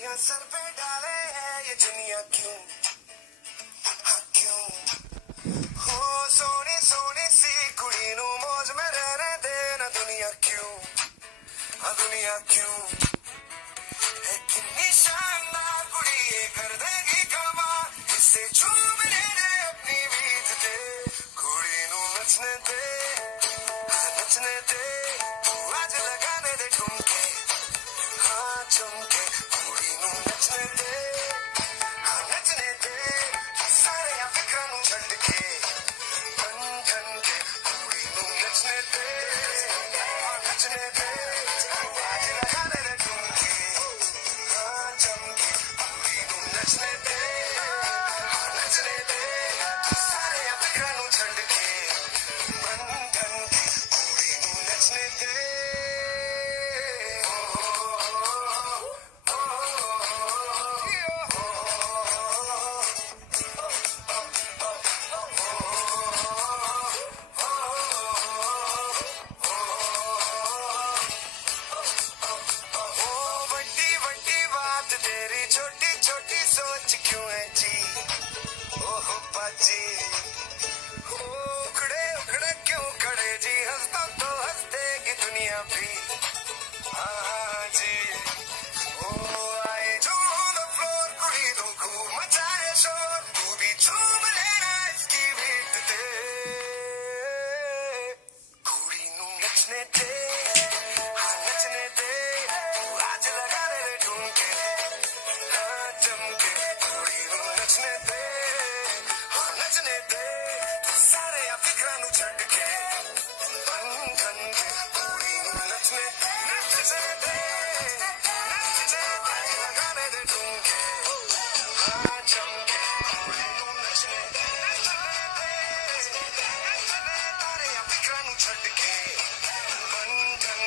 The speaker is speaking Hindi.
दुनिया सर पे डाले है ये दुनिया क्यों, हाँ क्यों हो सोनी सोनी सी कुड़ी नू मौज में रहने देना दुनिया क्यों, हाँ दुनिया क्यों है कितनी शानदार कुड़ी ये कर देगी कमाल इससे झूम लेने अपनी बीत दे कुड़ी नू नचने दे, हाँ नचने दे तू आज लगाने दे ठुमके, हाँ झुमके कुड़ी नू नचने दे, हाँ नचने दे सारे या फिक्रां नू छड्ड के बन ठन के कुड़ी नू नचने दे, हाँ नचने दे आज लगाने दे ठुमके, हाँ झुमके कुड़ी नू नचने दे, हाँ नचने दे सारे या फिक्रां नू छड्ड के बन ठन के कुड़ी नू नचने दे। बड़ी बड़ी बात तेरी छोटी छोटी सोच क्यों है जी, ओह बाजी उखड़े उखड़े क्यों खड़े जी हंसता तो हंस देगी दुनिया भी, हाँ जी ओ आए जो ऑन द फ्लोर कुड़ी तो खूब मचाए शोर तू भी झूम लेना इसकी बीट दे कुड़ी नू नचने दे, हाँ नचने दे तू आज लगाने दे ठुमके, हाँ जमके कुड़ी नू नचने दे, हाँ नचने दे तू सारे या फिक्रां नू